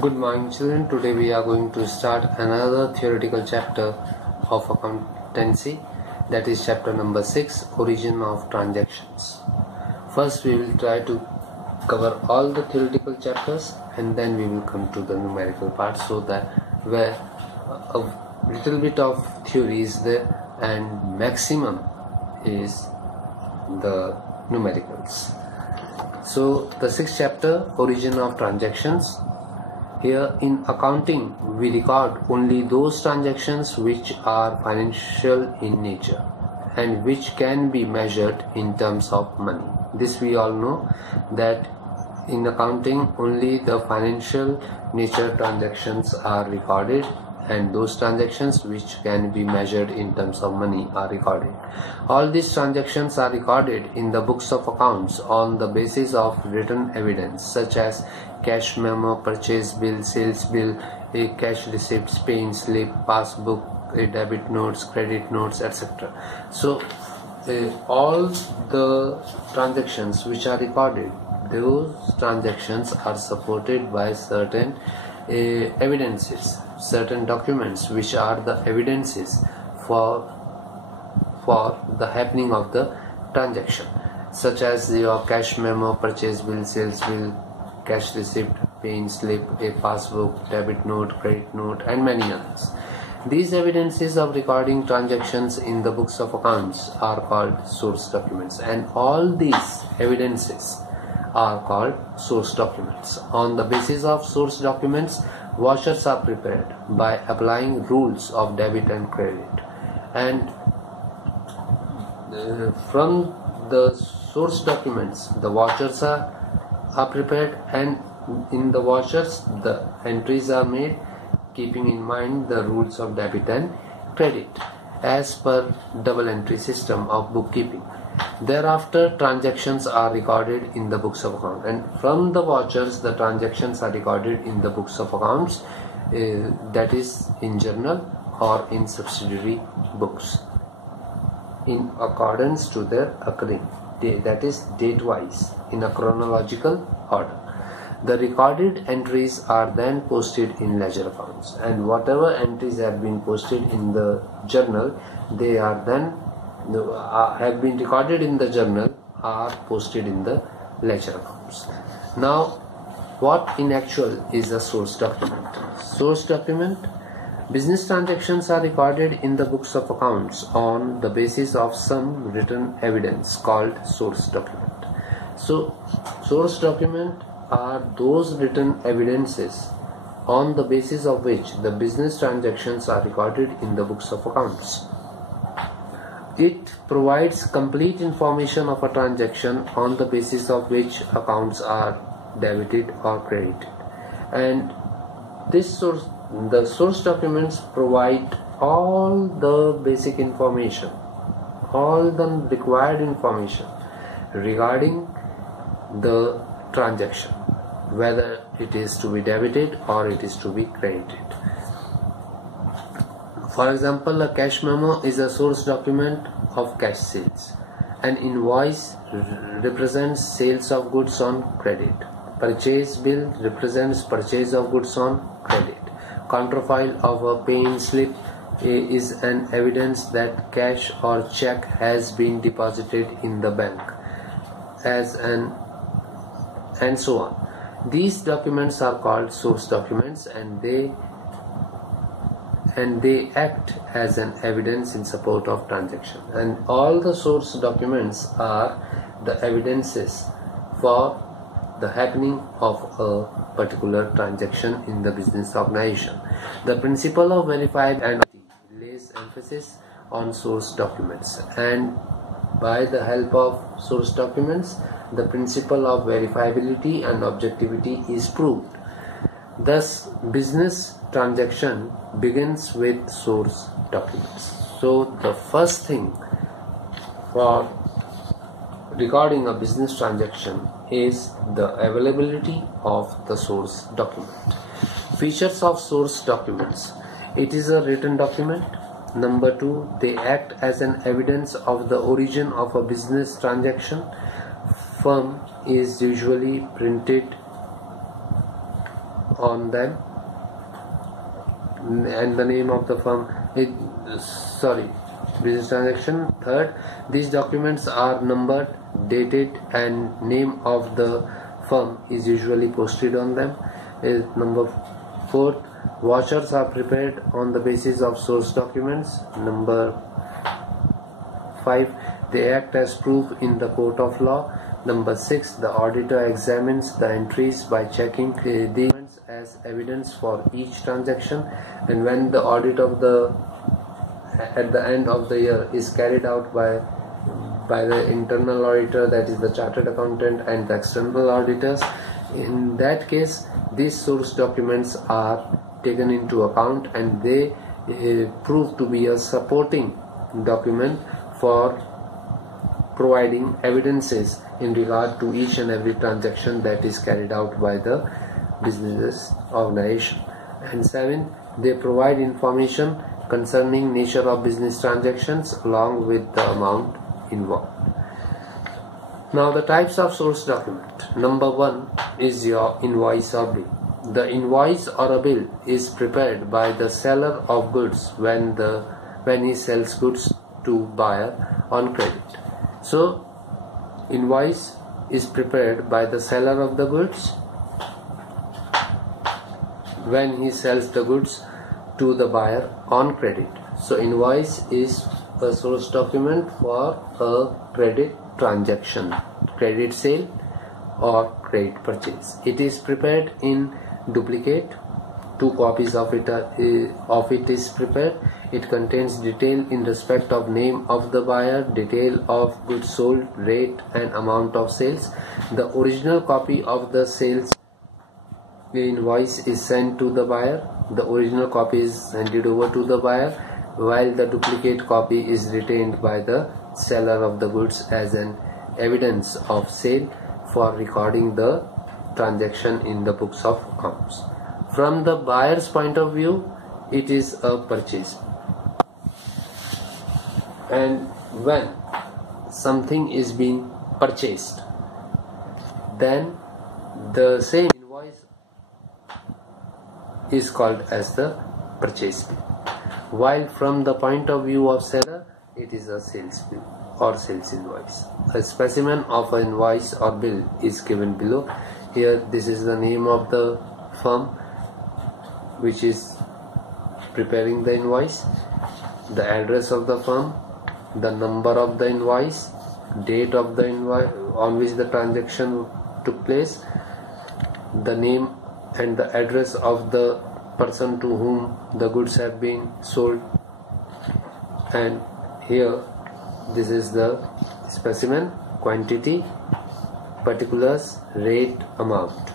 Good morning, children. Today we are going to start another theoretical chapter of accountancy, that is chapter number 6, Origin of Transactions. First we will try to cover all the theoretical chapters and then we will come to the numerical part, so that where a little bit of theory is there and maximum is the numericals. So the 6th chapter, Origin of Transactions. Here in accounting we record only those transactions which are financial in nature and which can be measured in terms of money. This we all know, that in accounting only the financial nature transactions are recorded and those transactions which can be measured in terms of money are recorded. All these transactions are recorded in the books of accounts on the basis of written evidence such as cash memo, purchase bill, sales bill, a cash receipts, paying slip, passbook, a debit notes, credit notes, etc. So all the transactions which are recorded, those transactions are supported by certain evidences, certain documents which are the evidences for the happening of the transaction, such as your cash memo, purchase bill, sales bill, cash receipt, paying slip, a passbook, debit note, credit note, and many others. These evidences of recording transactions in the books of accounts are called source documents, and all these evidences are called source documents. On the basis of source documents, vouchers are prepared by applying rules of debit and credit, and from the source documents the vouchers are prepared, and in the vouchers the entries are made keeping in mind the rules of debit and credit as per double entry system of bookkeeping. Thereafter transactions are recorded in the books of accounts, and from the vouchers the transactions are recorded in the books of accounts, that is in journal or in subsidiary books in accordance to their occurring, that is date wise, in a chronological order. The recorded entries are then posted in ledger accounts, and whatever entries have been posted in the journal, they are then have been recorded in the journal are posted in the ledger accounts. Now, what in actual is a source document? Source document: business transactions are recorded in the books of accounts on the basis of some written evidence called source document. So, source document are those written evidences on the basis of which the business transactions are recorded in the books of accounts. It provides complete information of a transaction on the basis of which accounts are debited or credited, and the source documents provide all the basic information, all the required information regarding the transaction, whether it is to be debited or it is to be credited. For example, a cash memo is a source document of cash sales. An invoice represents sales of goods on credit. Purchase bill represents purchase of goods on credit. Counterfile of a paying slip is an evidence that cash or check has been deposited in the bank, and so on. These documents are called source documents, and they act as an evidence in support of transaction, and all the source documents are the evidences for the happening of a particular transaction in the business organization. The principle of verifiability lays emphasis on source documents, and by the help of source documents the principle of verifiability and objectivity is proved. Thus, business transaction begins with source documents. So the first thing for recording a business transaction is the availability of the source document. Features of source documents: it is a written document. Number 2, they act as an evidence of the origin of a business transaction. Firm is usually printed on them, and the name of the firm business transaction. Third, these documents are numbered, dated, and name of the firm is usually posted on them. Number 4, vouchers are prepared on the basis of source documents. Number 5, they act as proof in the court of law. Number 6, the auditor examines the entries by checking the documents as evidence for each transaction, and when the audit of at the end of the year is carried out by the internal auditor, that is the chartered accountant, and the external auditors, in that case these source documents are taken into account, and they prove to be a supporting document for providing evidences in regard to each and every transaction that is carried out by the business organization. And 7, they provide information concerning nature of business transactions along with the amount involved. Now the types of source document. Number 1 is your invoice or bill. The invoice or a bill is prepared by the seller of goods when he sells goods to buyer on credit. So invoice is prepared by the seller of the goods when he sells the goods to the buyer on credit. So invoice is a source document for a credit transaction, credit sale or credit purchase. It is prepared in duplicate. 2 copies of it is prepared. It contains detail in respect of name of the buyer, detail of goods sold, rate and amount of sales. The original copy of the sales invoice is sent to the buyer. The original copy is handed over to the buyer, while the duplicate copy is retained by the seller of the goods as an evidence of sale for recording the transaction in the books of accounts. From the buyer's point of view, it is a purchase, and when something is being purchased, then the same invoice is called as the purchase bill, while from the point of view of seller, it is a sales bill or sales invoice. A specimen of an invoice or bill is given below. Here this is the name of the firm which is preparing the invoice, the address of the firm, the number of the invoice, date of the invoice on which the transaction took place, the name and the address of the person to whom the goods have been sold, and here this is the specimen, quantity, particulars, rate, amount.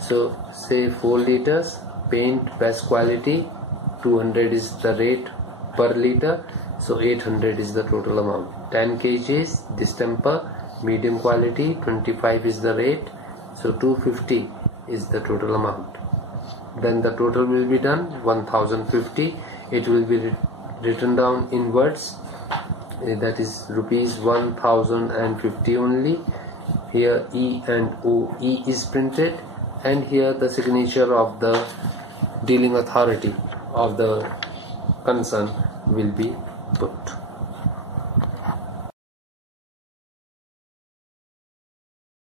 So say 4 liters paint, best quality, 200 is the rate per liter, so 800 is the total amount. 10 kgs distemper, medium quality, 25 is the rate, so 250 is the total amount. Then the total will be done, 1050. It will be written down in words, that is rupees 1050 only. Here E and OE is printed, and here the signature of the dealing authority of the concern will be put.